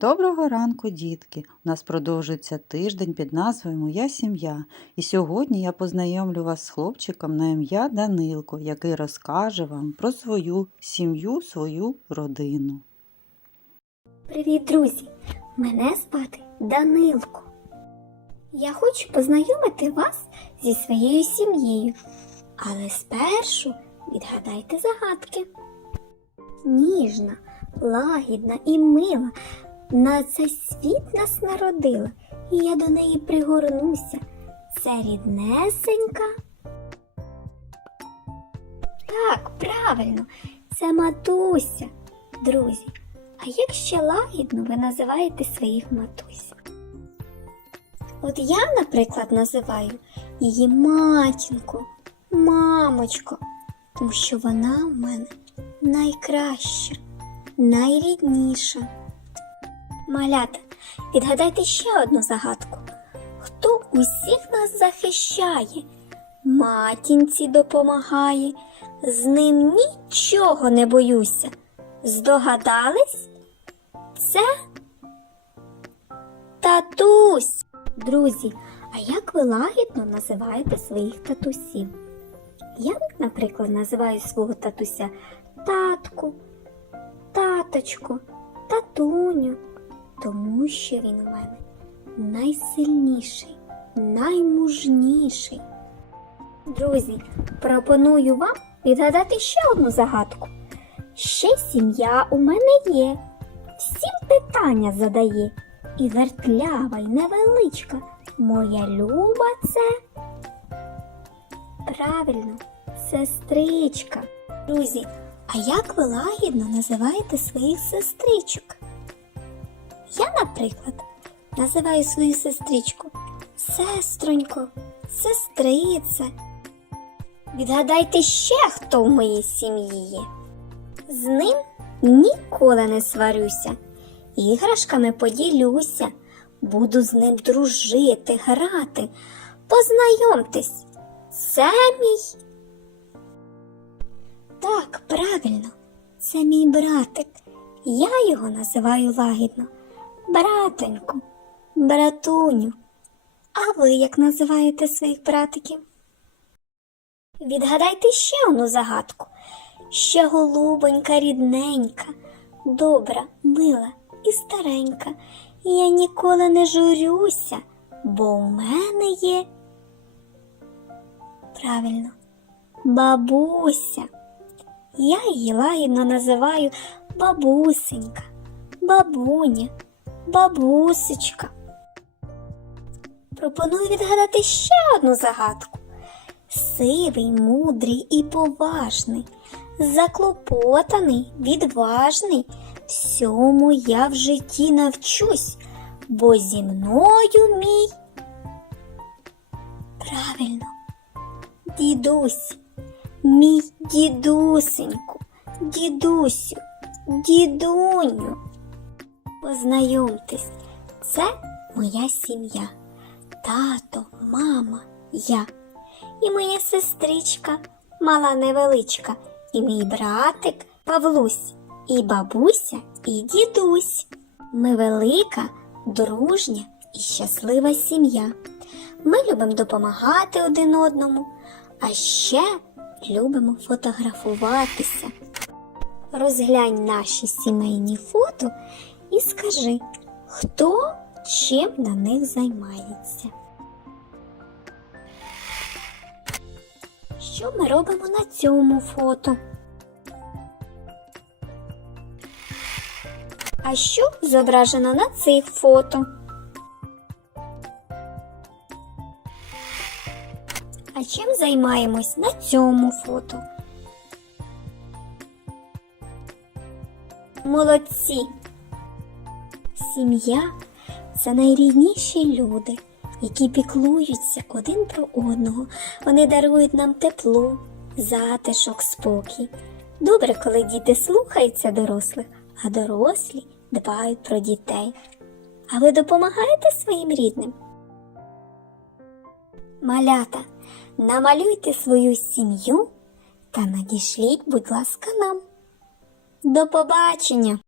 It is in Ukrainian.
Доброго ранку, дітки! У нас продовжується тиждень під назвою Моя сім'я. І сьогодні я познайомлю вас з хлопчиком на ім'я Данилко, який розкаже вам про свою сім'ю, свою родину. Привіт, друзі! Мене звати Данилко. Я хочу познайомити вас зі своєю сім'єю. Але спершу відгадайте загадки. Ніжна, лагідна і мила на цей світ нас народила, і я до неї пригорнуся. Це ріднесенька. Так, правильно, це матуся, друзі. А як ще лагідно ви називаєте своїх матусь? От я, наприклад, називаю її матінко, мамочко, тому що вона в мене найкраща, найрідніша. Малята, відгадайте ще одну загадку. Хто усіх нас захищає, матінці допомагає, з ним нічого не боюся. Здогадались? Це татусь. Друзі, а як ви лагідно називаєте своїх татусів? Я, наприклад, називаю свого татуся татку, таточку, татуню, тому що він у мене найсильніший, наймужніший. Друзі, пропоную вам відгадати ще одну загадку. Ще сім'я у мене є, всім питання задає, і вертлява й невеличка. Моя люба це. Правильно, сестричка. Друзі, а як ви лагідно називаєте своїх сестричок? Наприклад, називаю свою сестричку сестронько, сестриця. Відгадайте ще, хто в моїй сім'ї є. З ним ніколи не сварюся, іграшками поділюся, буду з ним дружити, грати. Познайомтесь, це мій. Так, правильно, це мій братик. Я його називаю лагідно братоньку, братуню. А ви як називаєте своїх братиків? Відгадайте ще одну загадку. Ще голубонька рідненька, добра, мила і старенька. Я ніколи не журюся, бо у мене є. Правильно, бабуся. Я її лагідно називаю бабусенька, бабуня, бабусечка. Пропоную відгадати ще одну загадку. Сивий, мудрий і поважний, заклопотаний, відважний. Всьому я в житті навчусь, бо зі мною мій. Правильно, дідусь, мій дідусеньку, дідусю, дідуню. Познайомтесь, це моя сім'я, тато, мама, я і моя сестричка, мала невеличка, і мій братик Павлусь, і бабуся, і дідусь. Ми велика, дружня і щаслива сім'я. Ми любимо допомагати один одному, а ще любимо фотографуватися. Розглянь наші сімейні фото і скажи, хто чим на них займається. Що ми робимо на цьому фото? А що зображено на цих фото? А чим займаємось на цьому фото? Молодці! Сім'я це найрідніші люди, які піклуються один про одного. Вони дарують нам тепло, затишок, спокій. Добре, коли діти слухаються дорослих, а дорослі дбають про дітей. А ви допомагаєте своїм рідним? Малята, намалюйте свою сім'ю та надішліть, будь ласка, нам. До побачення!